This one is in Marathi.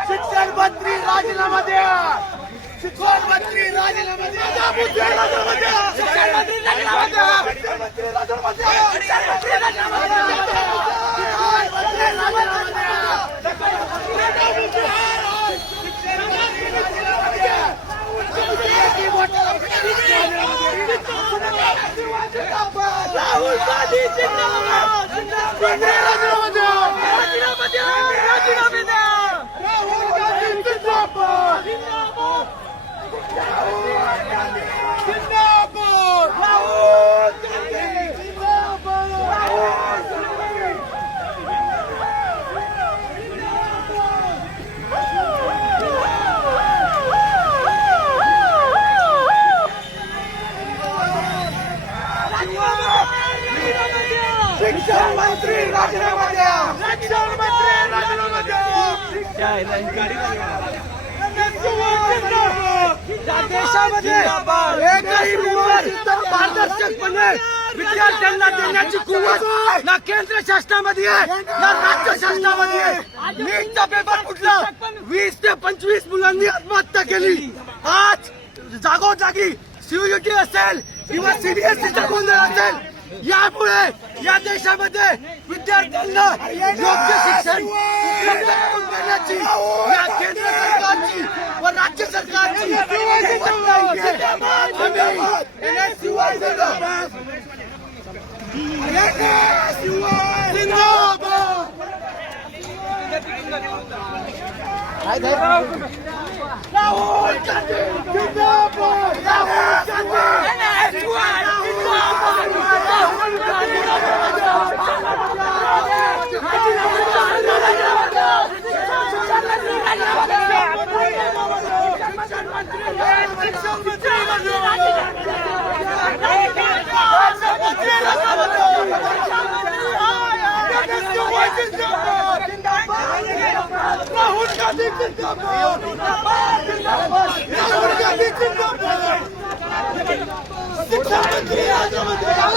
शिक्षण मंत्री राजीनामा द्या. शिक्षण मंत्री राजीनामा द्या. शिक्षण मंत्री राजीनामा द्या. शिक्षण मंत्री राजीनामा द्या. शिक्षण मंत्री राजीनामा द्या. राहुल गांधी जिंदाबाद. राजीनामा द्या. राजीनामा द्या. राजीनामा द्या. राहुल गांधी जिंदाबाद. जिंदाबाद. राहुल गांधी जिंदाबाद. राहुल गांधी जिंदाबाद. राहुल शिक्षण मंत्री राजीनामा द्या. शिक्षण मंत्री राजीनामा द्या. देशामध्ये एकही विवाद पारदर्शकपणे विद्यार्थ्यांना देण्याची कुवत ना केंद्र शासनामध्ये आहे ना राज्य शासनामध्ये आहे. नीटचा पेपर फुटला, 20 ते 25 मुलांनी आत्महत्या केली. आज जागोजागी सीयूईटी असेल किंवा सीबीएसईचा गोंधळ असेल, यामुळे या देशामध्ये विद्यार्थ्यांना योग्य शिक्षण उपलब्ध करून देण्याची या केंद्र सरकारची व राज्य सरकारची राहुल गांधी जिंदाबाद. राहुल गांधी जिंदाबाद. राहुल गांधी जिंदाबाद. शिक्षण मंत्री राजीनामा द्या.